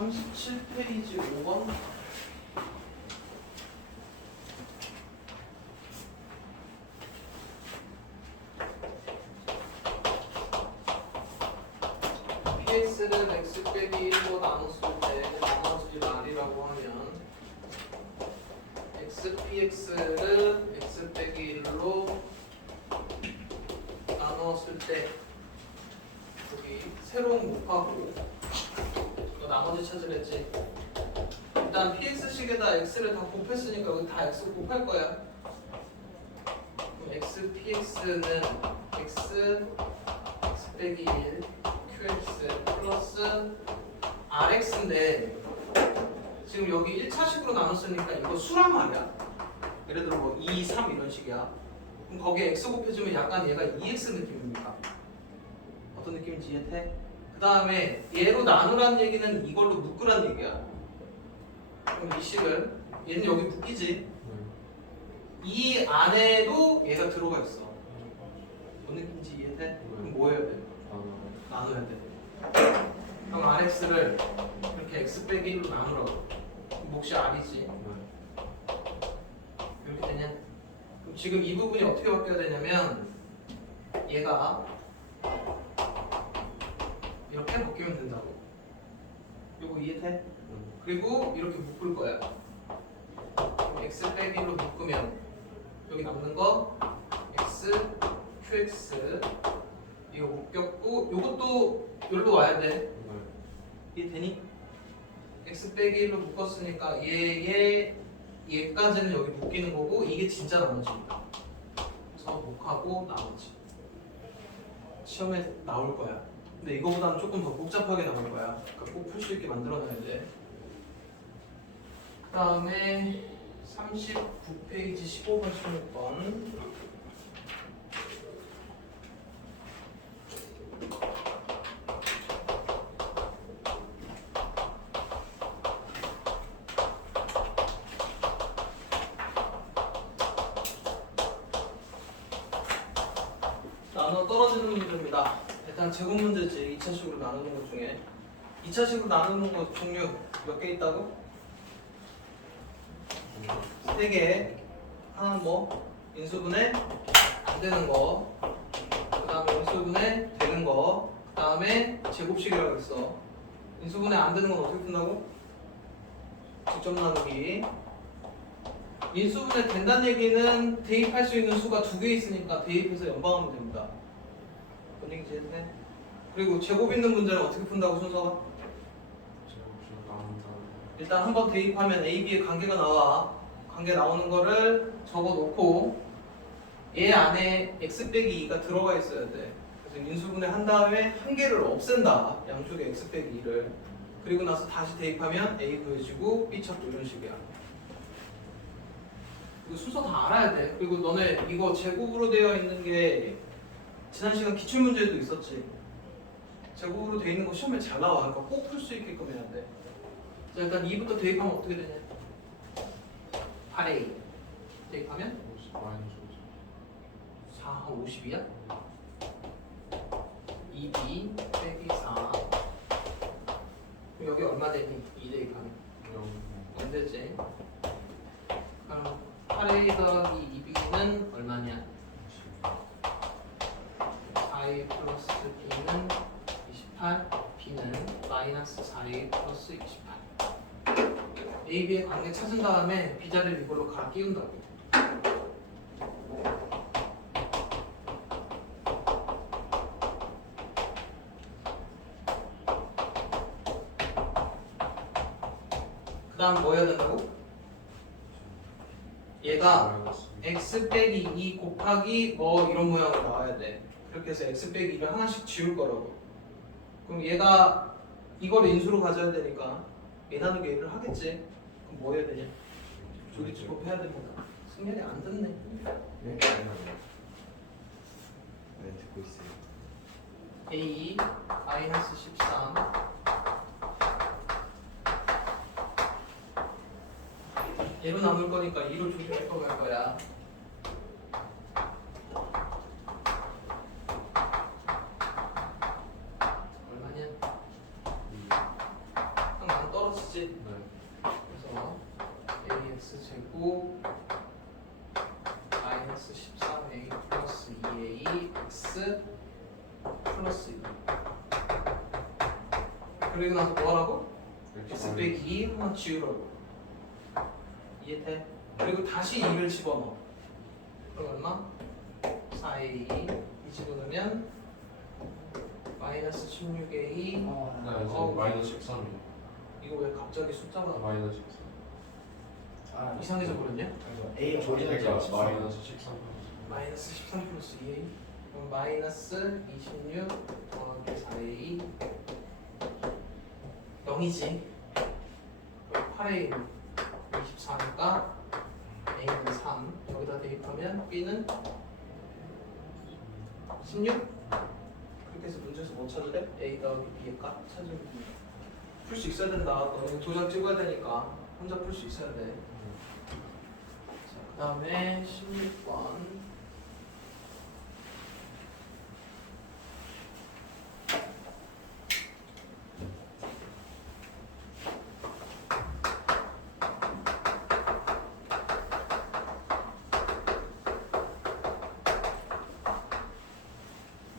37페이지 5번 PX를 X 빼기 1로 나눴을 때 나머지 말이라고 하면 XPX를 X 빼기 1로 나누었을 때 여기 새로운 곱하고 이거 나머지 찾으랬지 일단 PX식에다 X를 다 곱했으니까 여기 다 X 곱할 거야 그럼 XPX는 X X 빼기 1 QX 플러스 RX인데 지금 여기 1차식으로 나눴으니까 이거 수란 말이야. 예를 들어 뭐 2, 3 이런 식이야. 그럼 거기에 X 곱해주면 약간 얘가 2X 느낌입니까? 어떤 느낌인지 이해돼? 그 다음에 얘로 나누라는 얘기는 이걸로 묶으라는 얘기야. 그럼 이 식을 얘는 여기 묶이지? 이 안에도 얘가 들어가 있어 어떤 느낌인지 이해돼? 그럼 뭐 해야 돼? 나눠야 돼. 그럼 RX를 이렇게 X 빼기 1로 나누라고. 몫이 R이지. 이렇게 되냐? 그럼 지금 이 부분이 어떻게 바뀌어야 되냐면 얘가 이렇게 바뀌면 된다고. 요거 이해돼? 그리고 이렇게 묶을 거야. X 빼기 1로 묶으면 여기 남는 거 X, QX 이거 묶였고 요것도 여기로 와야 돼. 이해 되니? x 빼기 1로 묶었으니까 얘, 얘, 얘까지는 여기 묶이는 거고 이게 진짜 나머지입니다. 그래서 곱하고 나머지. 시험에 나올 거야. 근데 이거보다는 조금 더 복잡하게 나올 거야. 그러니까 꼭 풀 수 있게 만들어놔야 돼. 그 다음에 39페이지 15번 16번 나눠 떨어지는 문제입니다. 일단 제곱 문제지 2차식으로 나누는 것 중에 2차식으로 나누는 것 종류 몇 개 있다고? 세 개. 하나는 뭐 인수분해 안 되는 거. 그 다음에 인수분해 되는 거. 그 다음에 제곱식이라고 했어. 인수분해 안 되는 건 어떻게 푼다고? 직접 나누기. 인수분해 된다는 얘기는 대입할 수 있는 수가 두 개 있으니까 대입해서 연방하면 됩니다. 뭔 얘기인지 했네? 그리고 제곱 있는 문제는 어떻게 푼다고 순서가? 일단 한번 대입하면 A, B의 관계가 나와. 관계 나오는 거를 적어 놓고 얘 안에 x 빼기 2가 들어가 있어야 돼. 그래서 인수분해 한 다음에 한 개를 없앤다. 양쪽에 x 빼기 2를. 그리고 나서 다시 대입하면 A 구해지고 B 찾고 이런 식이야. 이거 순서 다 알아야 돼. 그리고 너네 이거 제곱으로 되어 있는 게 지난 시간 기출 문제도 있었지. 제곱으로 되어 있는 거 시험에 잘 나와. 그러니까 꼭 풀 수 있게끔 해야 돼. 자 일단 2부터 대입하면 어떻게 되냐? 8A 대입하면 4, 50이야? 2B 빼기 4 그럼 여기 얼마 되니? 2 대입하면 안 되지 그럼 8A 더하기 2B는 얼마냐? 4A 플러스 B는 28 B는 마이너스 4A 플러스 28 A, B의 관계 찾은 다음에 B자리를 이걸로 갈아 끼운다고 그 다음 뭐 해야 된다고? 얘가 x 빼기 2 곱하기 뭐 이런 모양으로 나와야 돼. 그렇게 해서 x 빼기 2를 하나씩 지울 거라고. 그럼 얘가 이걸 인수로 가져야 되니까 얘 나누기 얘를 하겠지. 그럼 뭐 해야 되냐? 조리 집업 해야 됩니다. 승현이 안 듣네. 네, 듣고 있어요. a 마이너스 13 얘로 나눌 거니까 2로 조리 집업 할 거야. 얼마냐? 그럼 난 x지 네. 그래서 ax 제곱 마이너스 13a 플러스 2a x 플러스 2 그리고 나서 뭐하라고? x 빼기 2 하나 지우라고 이해돼? 그리고 다시 2를 집어넣어 그럼 얼마? 4a 이 집어넣으면 마이너스 16a 네, 어, 저 마이너스 13이요. 이거 왜 갑자기 숫자가 마이너스 13. 아, 이상해져 버렸냐? A 그러니까 조리니까 마이너스 13. 마이너스 13 플러스 2a 그럼 마이너스 26 더하기 4a 0이지. 그럼 8a 24니까 a는 3 여기다 대입하면 b는 16 그렇게 해서 문제에서 뭐 찾으래? a 더하기 b의 값 찾으면 됩니다 풀 수 있어야 된다. 너는 도장 찍어야 되니까 혼자 풀 수 있어야 돼. 자, 그 다음에 16번.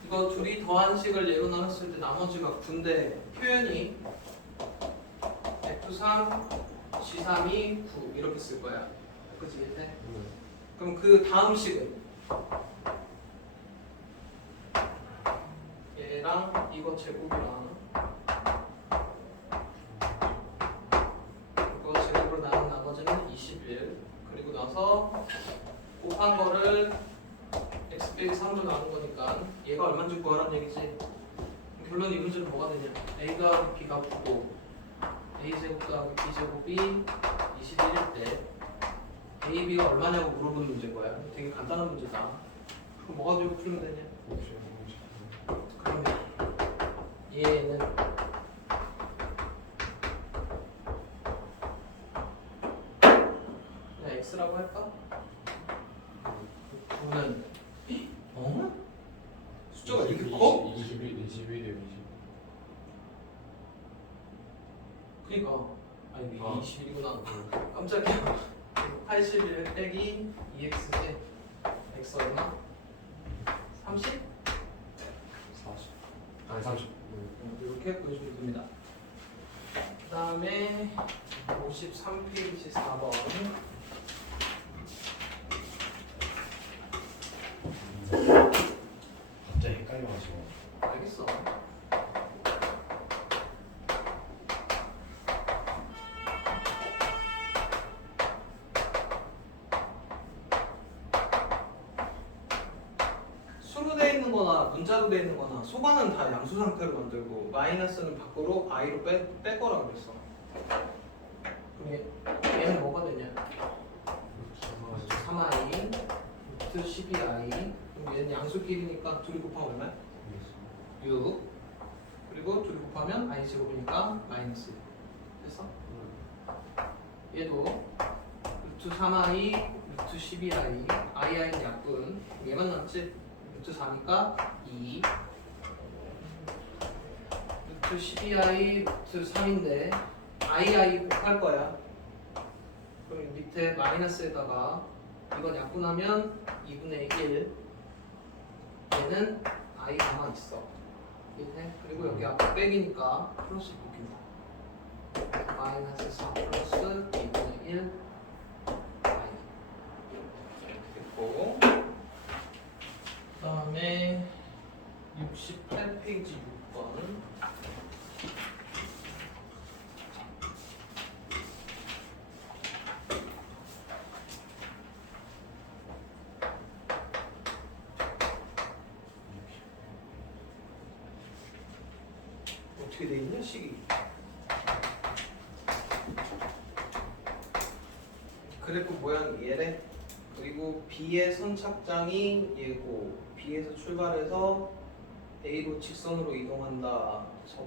이거 둘이 더한 식을 예로 나눴을 때 나머지가 군데 표현이 F3, G3이 9 이렇게 쓸 거야. 그치? 이해? 네. 그럼 그 다음 식은 얘랑 이거 제곱이랑 이거 제곱으로 나눈 나머지는 21 그리고 나서 곱한 거를 x 빼기 3로 나눈 거니까 얘가 얼마인지 구하라는 얘기지 결론 이 문제는 뭐가 되냐 a가 b가 9고 a 제곱 더하기 b 제곱이 21일 때 a, b가 얼마냐고 물어보는 문제인 거야. 되게 간단한 문제다. 그럼 뭐가 되고 풀면 되냐? 혹시 그러면 얘는 그냥 x라고 할까? 9는 어? 숫자가 이렇게 커? 21, 21이요, 20. 그니까 아니 이게 어. 21이구나 깜짝이야 81 빼기 2x지 x 얼마? 30? 40. 아니, 30. 이렇게 보여주면 됩니다 그 다음에 53페이지 4번 갑자기 헷갈려가지고 알겠어 수로 돼 있는 문자로 돼 있는 거나 소관은 다 양수 상태로 만들고 마이너스는 밖으로 i로 빼, 뺄 거라 그랬어 얘- 얘는 뭐가 되냐 3i 루트 12i 그럼 얘는 양수끼리니까 둘이 곱하면 얼마야? 6 그리고 둘이 곱하면 i 제곱이니까 마이너스 1 됐어? 얘도 루트 3i 루트 12i ii는 약분 얘만 남지? 루트 4니까 2 루트 12i 루트 3인데 ii 곱할 거야. 그럼 이 밑에 마이너스에다가 이건 약분하면 2분의 1 얘는 i가만 있어. 밑에 그리고 여기 앞에 빼기니까 플러스 바뀐다. 마이너스 4 플러스 2분의 1 i 됐고. 그 다음에 68페이지 6번. 어떻게 돼 있냐 식이? 그래프 모양이 얘래 그리고 B의 선착장이 얘고 B에서 출발해서 A로 직선으로 이동한다 접,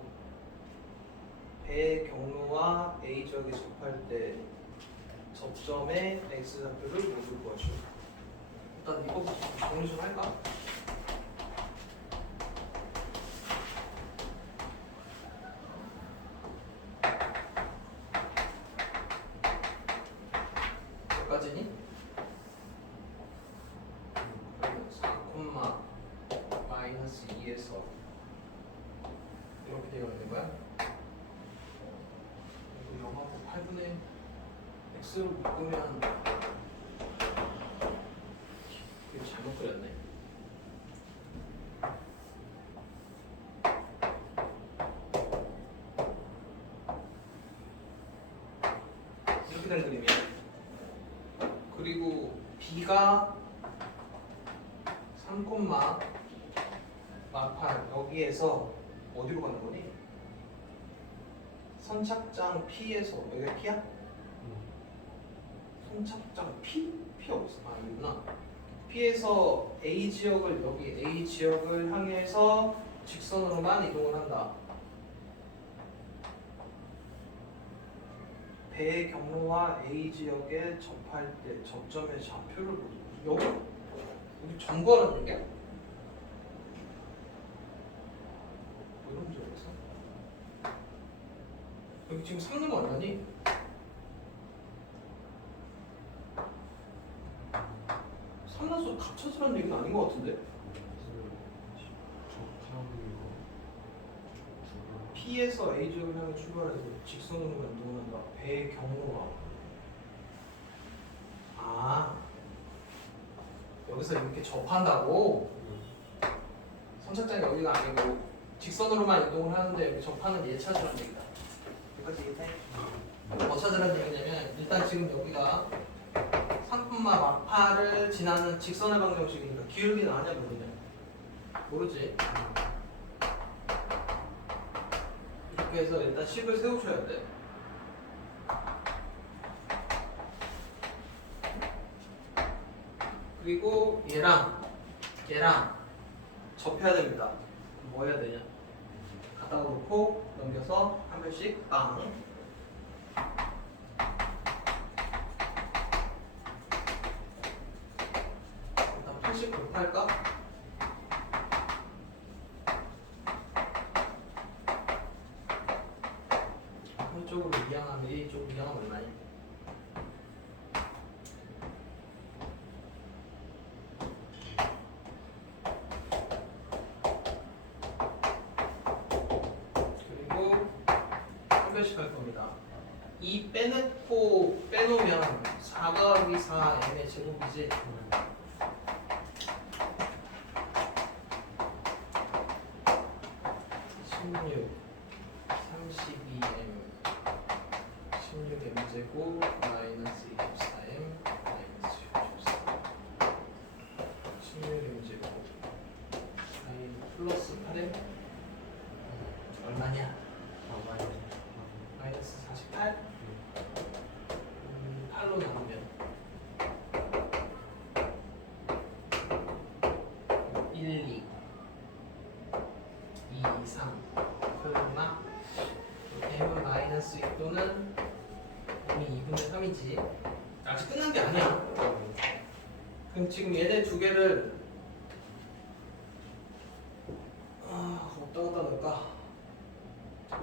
배 경로와 A 지역에 접할 때 접점의 X좌표를 모두 구하시오 일단 이거 정리 좀 할까? x로 묶으면 이거 잘못 그렸네. 이렇게 된 그림이야. 그리고 b가 3, 마팔 여기에서 어디로 가는 거니? 선착장 P에서 여기가 P야? 선착장 P? P 없어. 아 이구나. P에서 A 지역을 여기 A 지역을 향해서 직선으로만 이동을 한다. 배의 경로와 A 지역에 접할 때 접점의 좌표를 모두 여기 점거라는 얘기야? 뭐 이런 없어? 여기 지금 상름 얼마니? 상란수 갇혀서라는 얘기는 아닌 것 같은데? P에서 A 지역을 향해 출발해서 직선으로만 이동한다. 배의 경로와 아 여기서 이렇게 접한다고? 선착장이 여기가 아니고 직선으로만 이동을 하는데 접하는 얘 찾으라는 얘기다. 여기까지 이해돼? 뭐 찾으라는 얘기냐면 일단 지금 여기가 상품마 마파를 지나는 직선의 방정식이니까 기울기는 아냐 모르냐? 모르지. 이렇게 해서 일단 식을 세우셔야 돼. 그리고 얘랑 얘랑 접해야 됩니다. 뭐 해야 되냐? 갖다가 놓고 넘겨서 한 번씩 빵. 일단 80 곱 할까? 한쪽으로 이항하면 A쪽으로 이항하면 얼마니? 그리고 한 배씩 할 겁니다. 이 빼놓고 빼놓으면 4 더하기 4 m의 제곱이지. 십육, 32m, 16m 제곱 마이너스 24m 마이너스 64. 16m 제곱 아이 플러스 8m 얼마냐? 마이너스 48. 음, 8로 나누면 1, 2, 2, 3 그러나 m은 마이너스 6도는 m이 2분의 3이지 아직 끝난 게 아니야. 그럼 지금 얘네 두 개를 아 어디다 갖다 넣을까?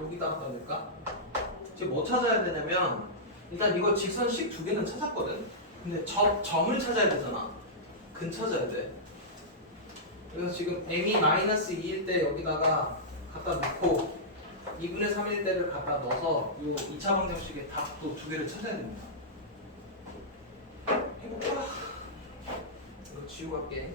여기다 갖다 넣을까? 지금 뭐 찾아야 되냐면 일단 이거 직선식 두 개는 찾았거든? 근데 점, 점을 찾아야 되잖아. 근 찾아야 돼. 그래서 지금 m이 마이너스 2일 때 여기다가 갖다 놓고 2분의 3일 때를 갖다 넣어서 이 2차 방정식의 답도 두 개를 찾아야 됩니다. 이거 지우고 할게.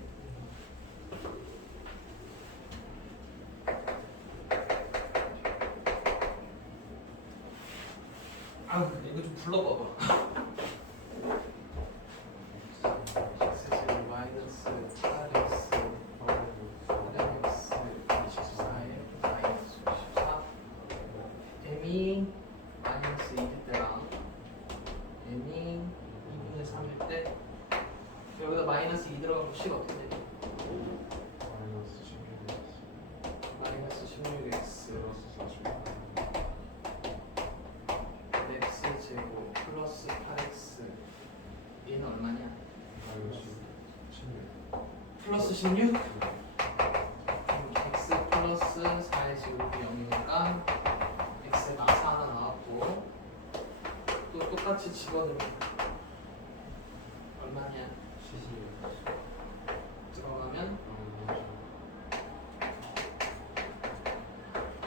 아유 이거 좀 불러봐봐. x 마이너스 8x 8x 24에 마이너스 64 m이 마이너스 1일 때랑 m이 2분의 3일 때 여기다 마이너스 2 들어가면 식 어떻게 돼? 마이너스 16x x 제곱 플러스 8x 얘는 얼마냐? 플러스 16? x 플러스 4의 제곱이 0이니까 x가 4 하나 나왔고 또 똑같이 집어넣으면 얼마냐? 들어가면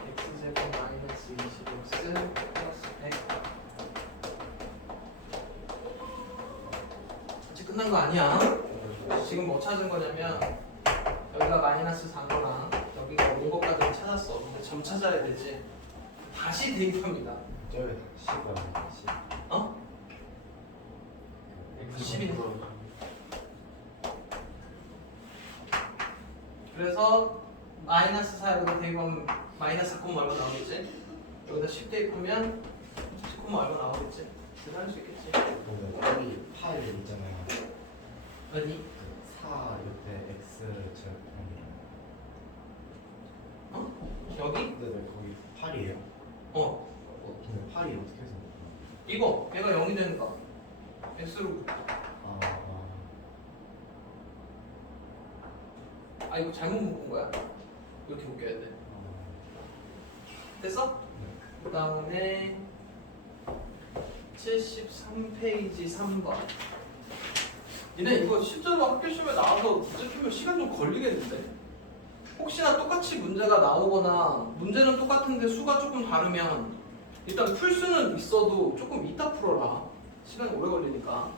x제곱 마이너스 20x 플러스 100 끝난 거 아니야. 지금 뭐 찾은 거냐면 여기가 마이너스 4거나 여기가 온 것까지 찾았어. 근데 점 찾아야 되지. 다시 대입합니다. 저기 C가 10 어? 10이 그래서 마이너스 4 여기다 대입하면 마이너스 4, 얼마 나오겠지? 여기다 10 대입하면 10, 얼마 나오겠지? 계산할 수 있겠지? 근데 여기 파일 있잖아요 어디? 4 옆에 X 제곱하면 어? 여기? 네네 거기 8이에요? 어 어, 근데 8이 어떻게 해서 이거 얘가 0이 되니까 x로 아, 아아 이거 잘못 묶은 거야 이렇게 묶여야 돼 됐어? 네. 그 다음에 73페이지 3번 니네 이거 실제로 학교 시험에 나와서 문제 풀면 시간 좀 걸리겠는데? 혹시나 똑같이 문제가 나오거나 문제는 똑같은데 수가 조금 다르면 일단 풀 수는 있어도 조금 이따 풀어라. 시간이 오래 걸리니까.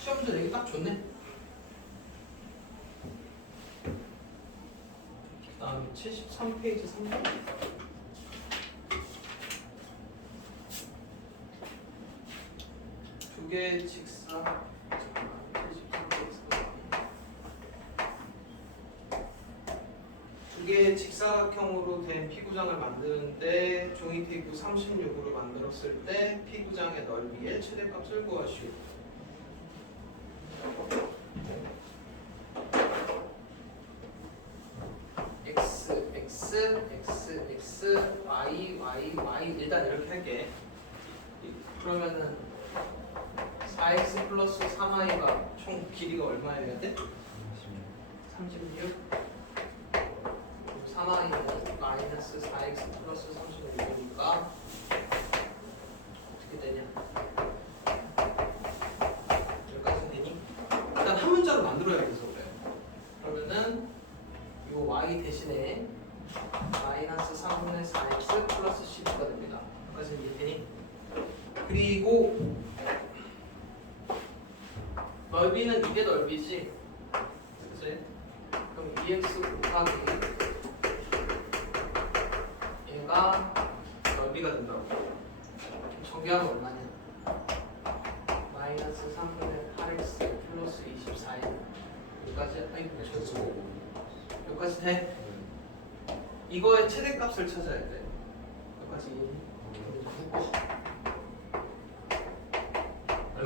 시험지 내기 딱 좋네. 그 다음에 73페이지 3번 두 개의 직사 잠깐만, 73페이지 두 개의 직사각형으로 된 피구장을 만드는데 종이 테이프 36으로 만들었을 때 피구장의 넓이의 최대값을 구하시오. 일단 이렇게 할게. 그러면은 4x 플러스 3y가 총 길이가 얼마여야 돼? 36 3y는 마이너스 4x 플러스 36이니까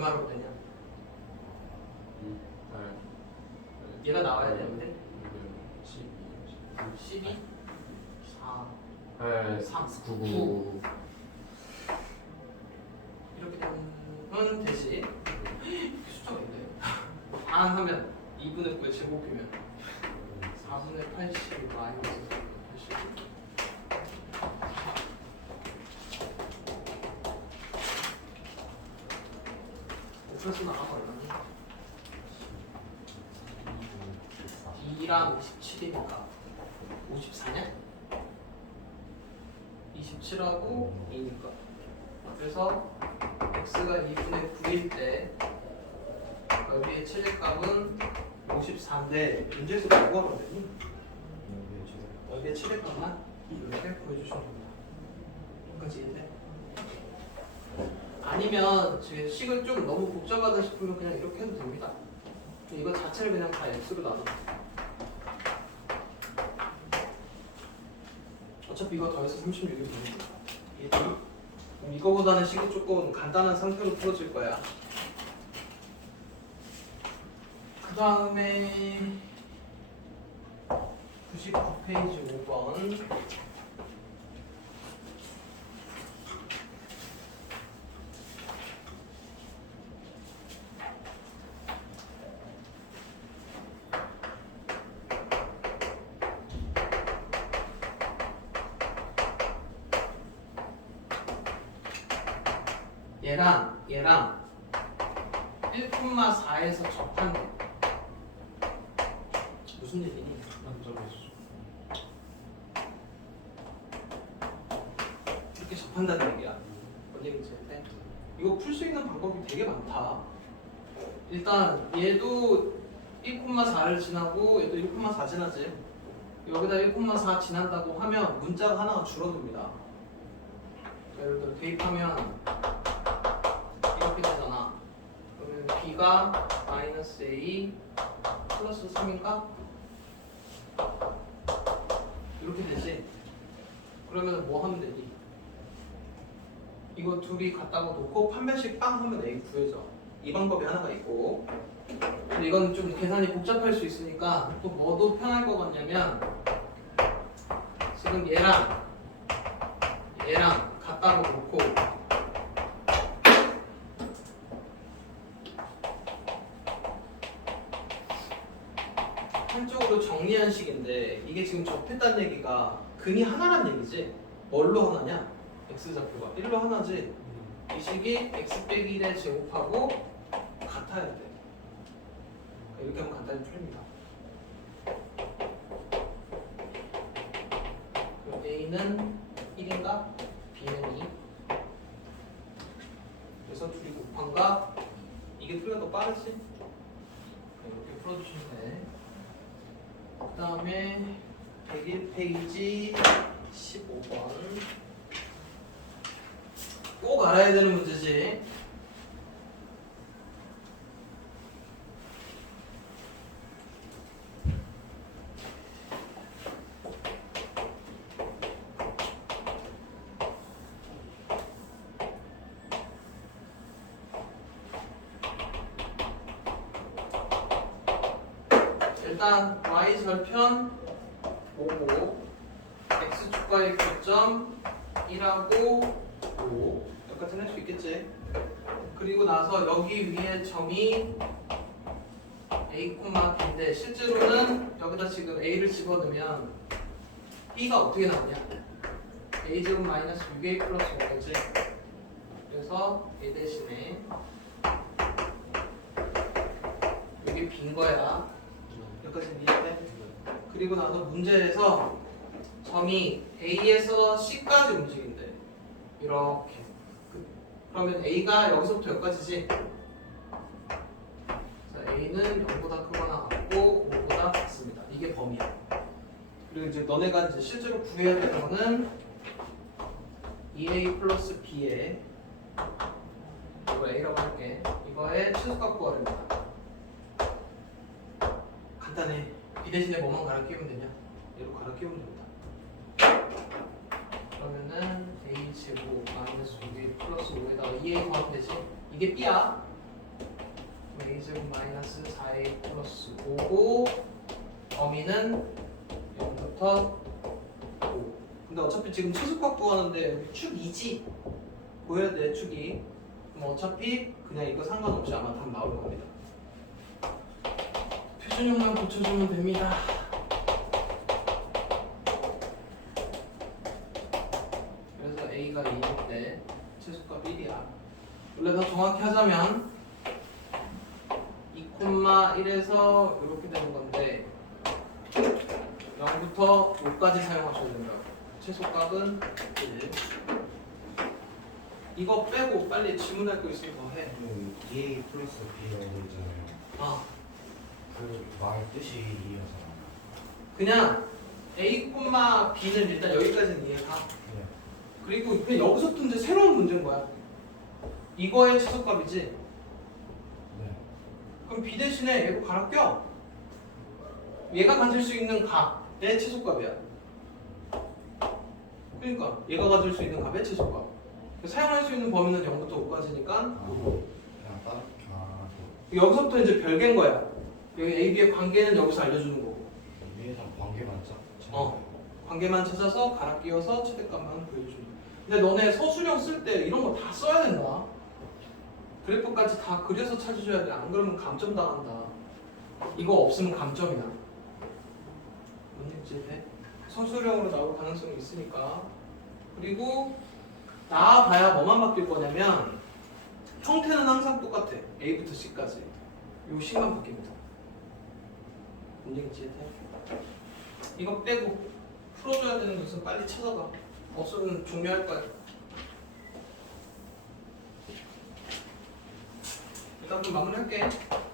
얼마로 되냐? 얘가 나와야 되는데? 12 12 4 8 3 9 9 2랑 27이니까 54냐? 27하고 2니까. 그래서 x가 2분의 9일 때 여기의 최대값은 54인데 문제에서 뭐가 거든요. 여기 제곱 여기의 최대값만 이렇게 보여주시면 됩니다. 여기까지 이해돼? 아니면 지금 식을 좀 너무 복잡하다 싶으면 그냥 이렇게 해도 됩니다. 이거 자체를 그냥 다 x로 나눠 어차피 이거 더해서 36이 되니까 이해되니? 그럼 이거보다는 식이 조금 간단한 상태로 풀어질 거야. 그 다음에 99페이지 5번 얘랑 얘랑 1,4에서 접한대 무슨 얘기니? 곱한다는 얘기야. 뭔 얘기인지 알 이거 풀 수 있는 방법이 되게 많다. 일단 얘도 1,4를 지나고 얘도 1,4 지나지. 여기다 1,4 지난다고 하면 문자가 하나가 줄어듭니다. 예를 들어 대입하면 2가 마이너스 A 플러스 3인가? 이렇게 되지? 그러면 뭐 하면 되니? 이거 둘이 같다고 놓고 판별식 빵 하면 A 구해져 이 방법이 하나가 있고 근데 이건 좀 계산이 복잡할 수 있으니까 또 뭐도 편할 것 같냐면 지금 얘랑 얘랑 같다고 놓고 한쪽으로 정리한 식인데 이게 지금 접했다는 얘기가 근이 하나란 얘기지 뭘로 하나냐? x좌표가 1로 하나지 이 식이 x 빼기 1에 제곱하고 같아야 돼 이렇게 하면 간단히 풀립니다 그럼 a는 1인가? b는 2 그래서 둘이 곱한가? 이게 더 빠르지? 이렇게 풀어주시면 돼. 그 다음에 101페이지 15번 꼭 알아야 되는 문제지. 일단 y 절편 5고 x 축과의 교점 1하고 5 여기까지 할수 있겠지 그리고 나서 여기 위에 점이 a, b인데 실제로는 여기다 지금 a를 집어넣으면 b가 어떻게 나오냐 a 제곱 마이너스 6a 플러스 5겠지 그래서 a 대신에 여기 빈 거야 여기까지 이해돼? 그리고 나서 문제에서 점이 A에서 C까지 움직인대. 이렇게. 그- 그러면 A가 여기서부터 여기까지지. 자, A는 0보다 크거나 같고 5보다 작습니다. 이게 범위야. 그리고 이제 너네가 이제 실제로 구해야 되는 거는 2A 플러스 B에 이거 A라고 할게. 이거의 최소값 구하랍니다. 간단해. B 대신에 뭐만 갈아 끼우면 되냐? 얘로 갈아 끼우면 됩니다. 그러면은 A 제곱 마이너스 6A 플러스 5에다가 2A 더하면 되지? 이게 B야. A 제곱 마이너스 4A 플러스 5고 범위는 0부터 5. 근데 어차피 지금 최소값 구하는데 축 2지? 보여야 돼 축이. 그럼 어차피 그냥 이거 상관없이 아마 답 나올 겁니다. 표준형만 고쳐주면 됩니다. 그래서 A가 2일 때 최소값 1이야. 원래 더 정확히 하자면 2,1에서 이렇게 되는 건데 0부터 5까지 사용하셔야 된다고. 최소값은 1. 이거 빼고 빨리 질문할 거 있으면 더 해. 그 EA 플러스 B라고 있잖아요. 아, 그말 뜻이 이어서 그냥 A, B는 일단 여기까지는 이해가. 그냥 그리고 그냥 여기서부터 이제 새로운 문제인 거야. 이거의 최소값이지. 네. 그럼 B 대신에 얘로 갈아 껴. 얘가 가질 수 있는 값의 최소값이야. 그러니까 얘가 가질 수 있는 값의 최소값. 사용할 수 있는 범위는 0부터 5까지니까 아, 아, 여기서부터 이제 별개인 거야. 여기 A, B의 관계는 여기서 알려주는 거고. 그 위에서 관계만 짜. 어. 관계만 찾아서 갈아 끼워서 최대값만 구해주는. 근데 너네 서술형 쓸 때 이런 거 다 써야 된다. 그래프까지 다 그려서 찾아줘야 돼. 안 그러면 감점 당한다. 이거 없으면 얘기지? 돼? 서술형으로 나올 가능성이 있으니까. 그리고 나와봐야 뭐만 바뀔 거냐면 형태는 항상 똑같아. A부터 C까지. 요 식만 바뀝니다. 돼? 이거 빼고 풀어줘야 되는 것은 빨리 찾아봐. 없으면 종료할 거야. 일단 그럼 마무리할게